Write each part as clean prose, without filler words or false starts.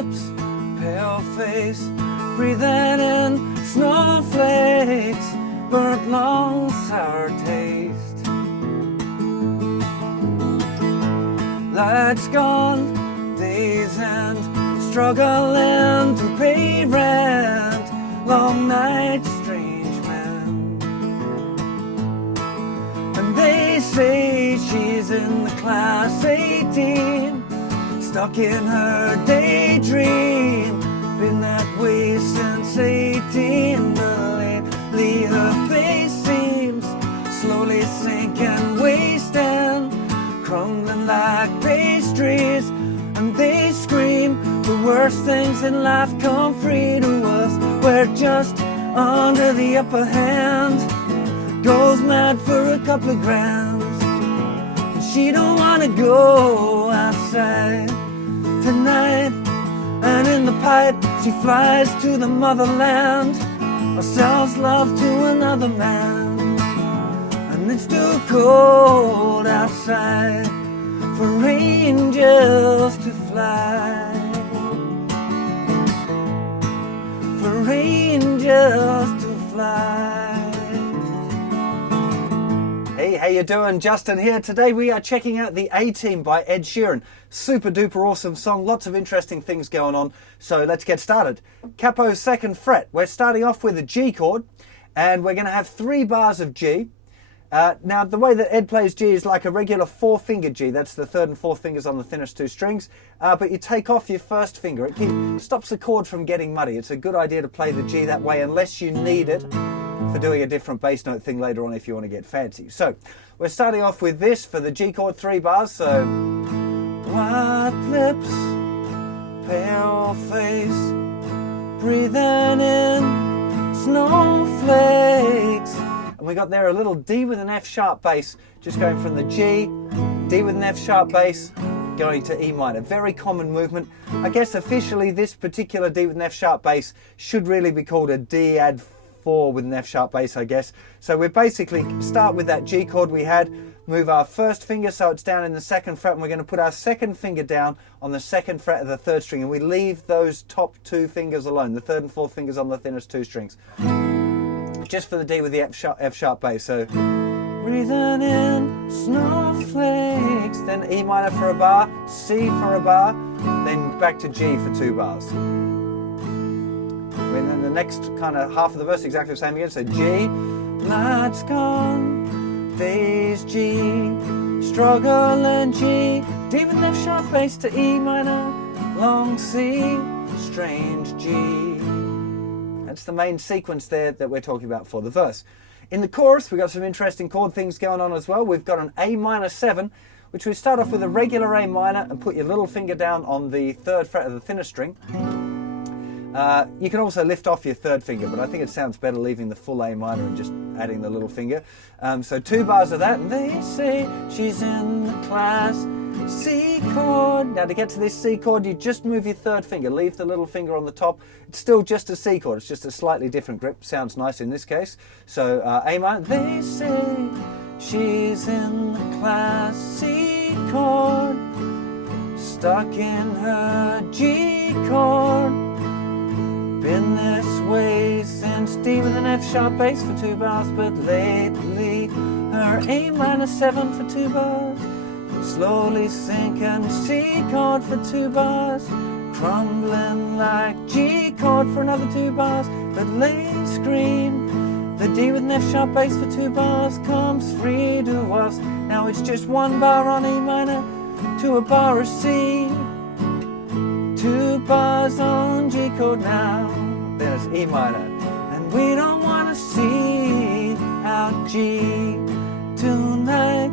lips, pale face, breathing in snowflakes, burnt long sour taste. Lights gone, days end, struggling to pay rent, long nights, strange men. And they say she's in the class 18, stuck in her daydream, been that way since 18, but lately her face seems slowly sinking, wasting, crumbling like pastries. And they scream the worst things in life come free to us. We're just under the upper hand, goes mad for a couple of grams. And she don't wanna go outside tonight, and in the pipe she flies to the motherland, or sells love to another man. And it's too cold outside for angels to fly, for angels to fly. Hey, how you doing? Justin here. Today we are checking out the A-Team by Ed Sheeran. Super duper awesome song, lots of interesting things going on. So let's get started. Capo 2nd fret. We're starting off with a G chord, and we're going to have 3 bars of G. Now, the way that Ed plays G is like a regular 4-finger G. That's the 3rd and 4th fingers on the thinnest 2 strings. But you take off your 1st finger. It stops the chord from getting muddy. It's a good idea to play the G that way unless you need it for doing a different bass note thing later on if you want to get fancy. So, we're starting off with this for the G chord, 3 bars. So, white lips, pale face, breathing in snowflakes. And we got there a little D with an F sharp bass, just going from the G, D with an F sharp bass, going to E minor. Very common movement. I guess officially this particular D with an F sharp bass should really be called a D add 4 with an F sharp bass, I guess. So we basically start with that G chord we had, move our 1st finger so it's down in the 2nd fret, and we're going to put our 2nd finger down on the 2nd fret of the 3rd string, and we leave those top 2 fingers alone, the 3rd and 4th fingers on the thinnest 2 strings. Just for the D with the F sharp bass. So breathing in snowflakes, then E minor for a bar, C for a bar, then back to G for 2 bars. And then the next kind of half of the verse exactly the same again. So G, lights gone, days G, struggling G, D with an F sharp bass to E minor, long C, strange G. That's the main sequence there that we're talking about for the verse. In the chorus, we've got some interesting chord things going on as well. We've got an A minor 7, which we start off with a regular A minor and put your little finger down on the 3rd fret of the thinner string. You can also lift off your 3rd finger, but I think it sounds better leaving the full A minor and just adding the little finger. So 2 bars of that, and they say she's in the class C chord. Now to get to this C chord, you just move your 3rd finger, leave the little finger on the top. It's still just a C chord, it's just a slightly different grip. Sounds nice in this case. So A minor, they say she's in the class C chord, stuck in her G chord, been this way since D with an F sharp bass for 2 bars, but lately her A minor 7 for 2 bars, slowly sinking C chord for 2 bars, crumbling like G chord for another 2 bars, but late scream, the D with an F sharp bass for 2 bars comes free to us. Now it's just 1 bar on E minor to a bar of C, 2 bars on G chord now, then it's E minor, and we don't want to see out G tonight.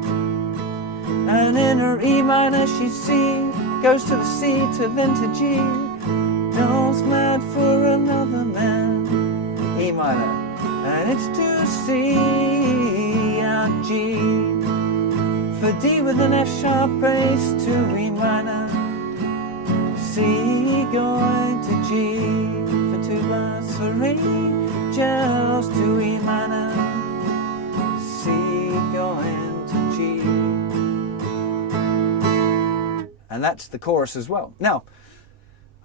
And in her E minor she C, goes to the C to then to G, goes mad for another man, E minor, and it's to C out G, for D with an F sharp bass to E minor, C going to G for 2 bars, for angels to E minor, C going to G. And that's the chorus as well. Now,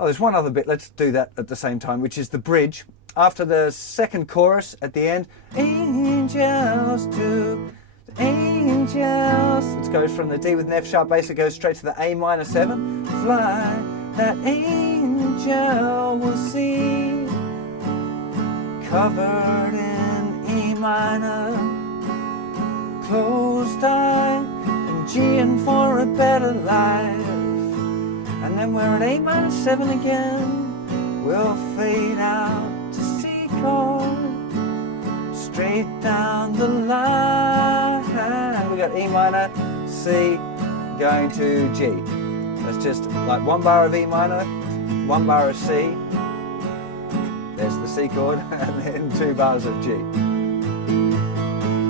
Oh, there's one other bit, let's do that at the same time, which is the bridge. After the second chorus at the end, angels to angels. It goes from the D with an F sharp bass, it goes straight to the A minor 7. Fly, that angel will see, covered in E minor, closed eye, and G and for a better life. And then we're at A minor 7 again, we'll fade out to C chord, straight down the line. We got E minor, C, going to G. That's just like one bar of E minor, one bar of C, there's the C chord, and then 2 bars of G.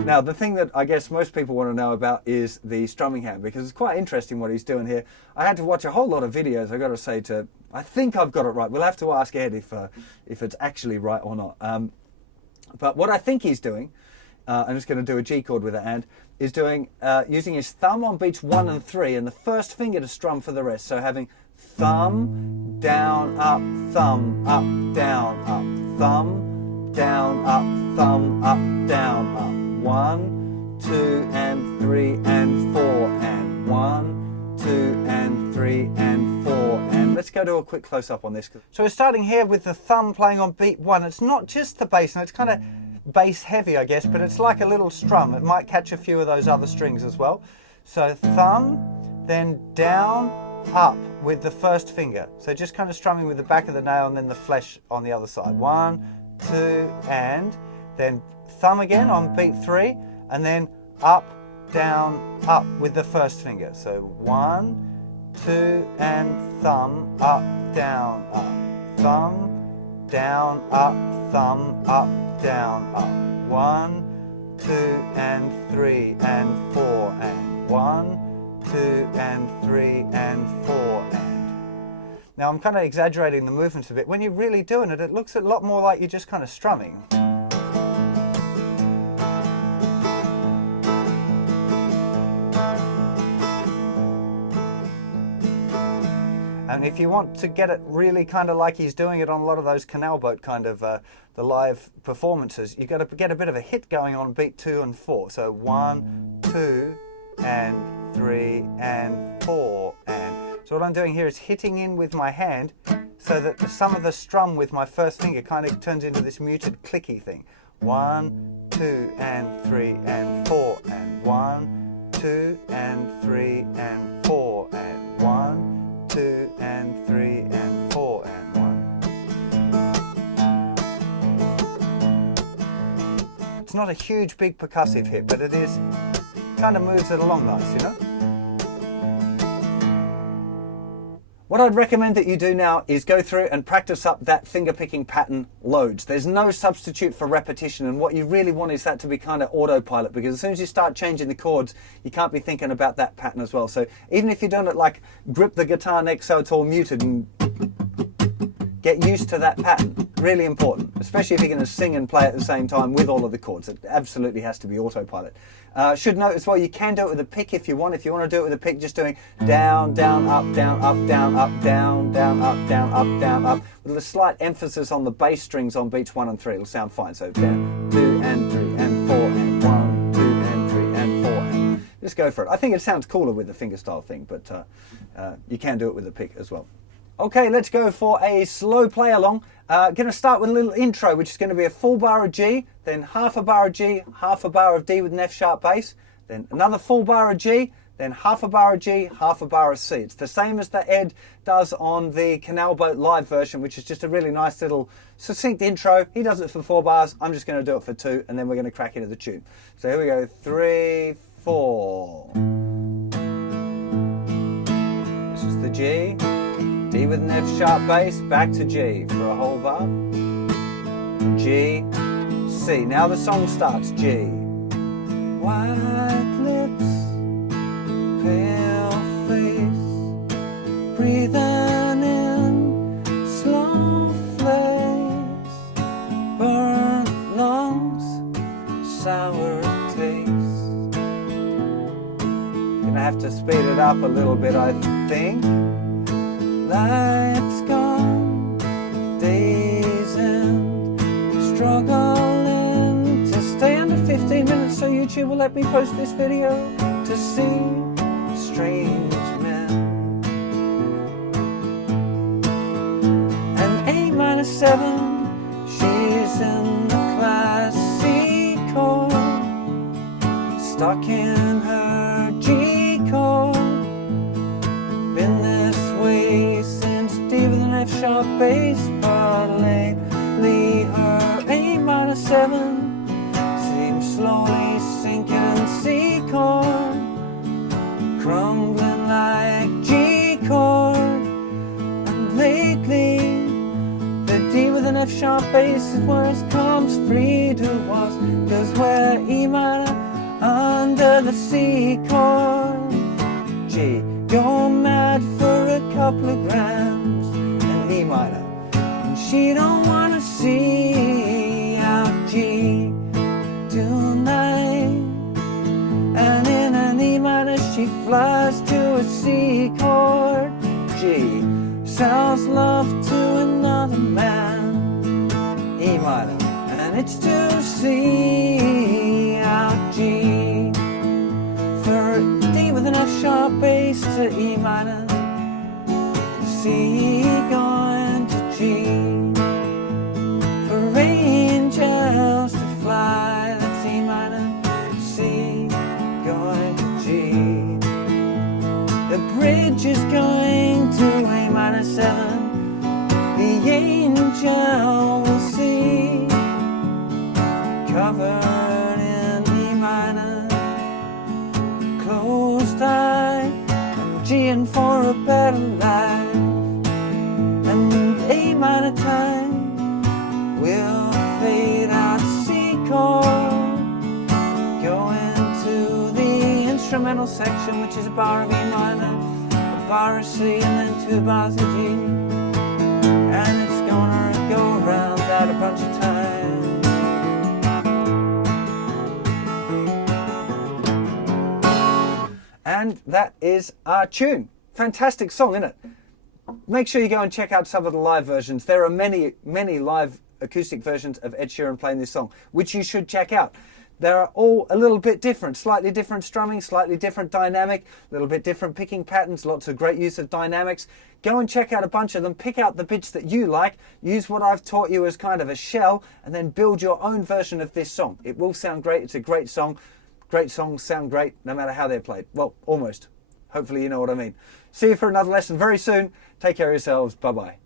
Now, the thing that I guess most people want to know about is the strumming hand, because it's quite interesting what he's doing here. I had to watch a whole lot of videos, I've got to say, I think I've got it right. We'll have to ask Ed if it's actually right or not. But what I think he's doing, I'm just going to do a G chord with a hand, is doing using his thumb on beats 1 and 3 and the first finger to strum for the rest. So having thumb, down, up, thumb, up, down, up, thumb, down, up, thumb, up, down, up. 1, 2, and 3, and 4, and 1, 2, and 3, and 4, and let's go to a quick close-up on this. So we're starting here with the thumb playing on beat 1. It's not just the bass, and it's kind of bass heavy, I guess, but it's like a little strum. It might catch a few of those other strings as well. So thumb, then down, up with the first finger. So just kind of strumming with the back of the nail and then the flesh on the other side. 1, 2, and then thumb again on beat 3, and then up, down, up with the first finger. So 1, 2, and thumb, up, down, up. Thumb, down, up, thumb, up, down, up. 1, 2, and 3, and 4, and 1, 2, and 3, and 4, and. Now I'm kind of exaggerating the movements a bit. When you're really doing it, it looks a lot more like you're just kind of strumming. And if you want to get it really kind of like he's doing it on a lot of those canal boat kind of the live performances, you've got to get a bit of a hit going on beat 2 and 4. So 1, 2, and 3, and 4, and. So what I'm doing here is hitting in with my hand so that some of the strum with my first finger kind of turns into this muted clicky thing. 1, 2, and 3, and 4, and 1, 2, and 3, and 4, and 1, 2, and 3, and 4, and 1. It's not a huge, big percussive hit, but it is kind of moves it along nice, you know? What I'd recommend that you do now is go through and practice up that finger picking pattern loads. There's no substitute for repetition, and what you really want is that to be kind of autopilot, because as soon as you start changing the chords, you can't be thinking about that pattern as well. So even if you're doing it like grip the guitar neck so it's all muted and get used to that pattern. Really important, especially if you're going to sing and play at the same time with all of the chords. It absolutely has to be autopilot. Should note as well, you can do it with a pick if you want. If you want to do it with a pick, just doing down, down, up, down, up, down, up, down, down, up, down, up, down, up, with a slight emphasis on the bass strings on beats 1 and 3. It'll sound fine. So down, 2 and 3 and 4 and 1, 2 and 3 and 4 and. Just go for it. I think it sounds cooler with the fingerstyle thing, but you can do it with a pick as well. Okay, let's go for a slow play along. Going to start with a little intro, which is going to be a full bar of G, then half a bar of G, half a bar of D with an F sharp bass, then another full bar of G, then half a bar of G, half a bar of C. It's the same as that Ed does on the Canal Boat live version, which is just a really nice little succinct intro. He does it for 4 bars. I'm just going to do it for 2, and then we're going to crack into the tune. So here we go, 3, 4. This is the G. D with an F sharp bass, back to G for a whole bar. G, C. Now the song starts. G. White lips, pale face, breathing in slow flames, burnt lungs, sour taste. Gonna have to speed it up a little bit, I think. Lights gone. YouTube will let me post this video to see strange men. And A minor 7, she's in the class C chord, stuck in her G chord. Been this way since D with an F sharp bass, but lately her A minor 7 seems slowly sinking C chord, crumbling like G chord. And lately the D with an F sharp bass is where it comes free to us, 'cause we're E minor under the C chord. G, you're mad for a couple of grams, and E minor, and she don't wanna see out G tonight. And in an E minor she flies to a C chord. G sells love to another man. E minor, and it's to C out G. For D with an F sharp bass to E minor, C going to G. For angels to fly, that's E minor, C going to G. The bridge is going to A minor 7, the angel will see, covered in E minor, closed eye, and G and for a better life. And A minor time will fade out C chord, go into the instrumental section, which is a bar of E minor, a bar of C, and then 2 bars of G. And it's gonna go around that a bunch of times. And that is our tune. Fantastic song, isn't it? Make sure you go and check out some of the live versions. There are many, many live acoustic versions of Ed Sheeran playing this song, which you should check out. They're all a little bit different, slightly different strumming, slightly different dynamic, a little bit different picking patterns, lots of great use of dynamics. Go and check out a bunch of them, pick out the bits that you like, use what I've taught you as kind of a shell, and then build your own version of this song. It will sound great, it's a great song. Great songs sound great no matter how they're played. Well, almost. Hopefully you know what I mean. See you for another lesson very soon. Take care of yourselves. Bye-bye.